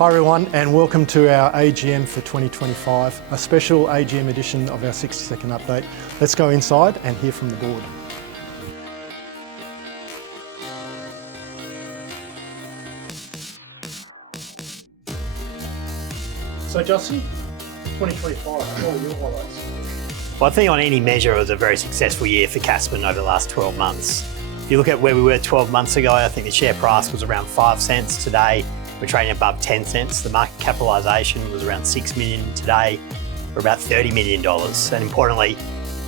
Hi everyone, and welcome to our AGM for 2025, a special AGM edition of our 60-second update. Let's go inside and hear from the board. So Justin, 2025, what were your highlights? Well, I think on any measure it was a very successful year for Caspin over the last 12 months. If you look at where we were 12 months ago, I think the share price was around 5 cents. Today, we're trading above 10 cents. The market capitalisation was around 6 million. Today, we're about $30 million. And importantly,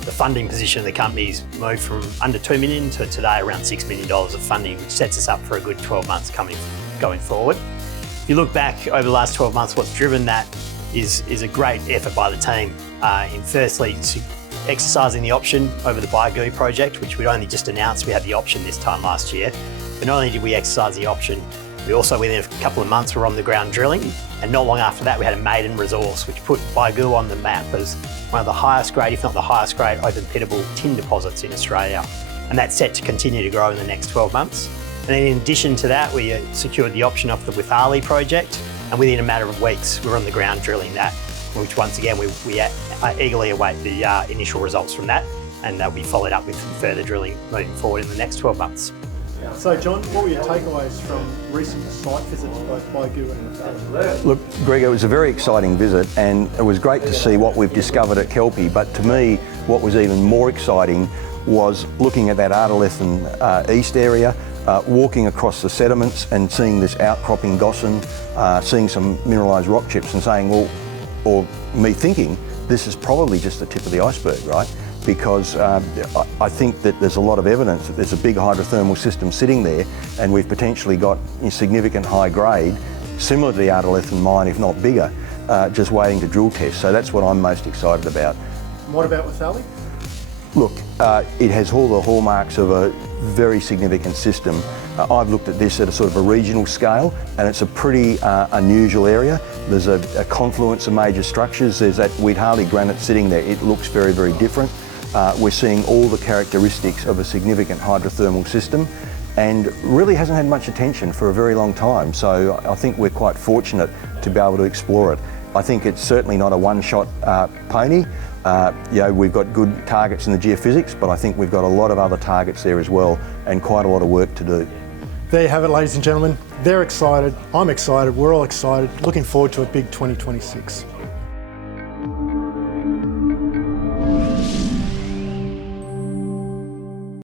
the funding position of the company's moved from under 2 million to today around $6 million of funding, which sets us up for a good 12 months going forward. If you look back over the last 12 months, what's driven that is a great effort by the team in firstly exercising the option over the Bygoo project, which we only just announced we had the option this time last year. But not only did we exercise the option, we also within a couple of months were on the ground drilling, and not long after that we had a maiden resource which put Bygoo on the map as one of the highest grade, if not the highest grade, open-pitable tin deposits in Australia. And that's set to continue to grow in the next 12 months. And then in addition to that, we secured the option off the Weethalle project, and within a matter of weeks we were on the ground drilling that, which once again we eagerly await the initial results from that, and they'll be followed up with further drilling moving forward in the next 12 months. So John, what were your takeaways from recent site visits both Bygoo and Weethalle? Look, Greg, it was a very exciting visit, and it was great to see what we've discovered at Kelpie, but to me what was even more exciting was looking at that Ardlethan East area, walking across the sediments and seeing this outcropping gossan, seeing some mineralised rock chips and saying, well, or me thinking, this is probably just the tip of the iceberg, right? Because I think that there's a lot of evidence that there's a big hydrothermal system sitting there, and we've potentially got a significant high grade, similar to the Ardlethan mine, if not bigger, just waiting to drill test. So that's what I'm most excited about. And what about Weethalle? Look, it has all the hallmarks of a very significant system. I've looked at this at a sort of a regional scale, and it's a pretty unusual area. There's a confluence of major structures. There's that Weethalle granite sitting there. It looks very, very different. We're seeing all the characteristics of a significant hydrothermal system, and really hasn't had much attention for a very long time. So I think we're quite fortunate to be able to explore it. I think it's certainly not a one-shot pony. We've got good targets in the geophysics, but I think we've got a lot of other targets there as well, and quite a lot of work to do. There you have it, ladies and gentlemen. They're excited, I'm excited, we're all excited, looking forward to a big 2026.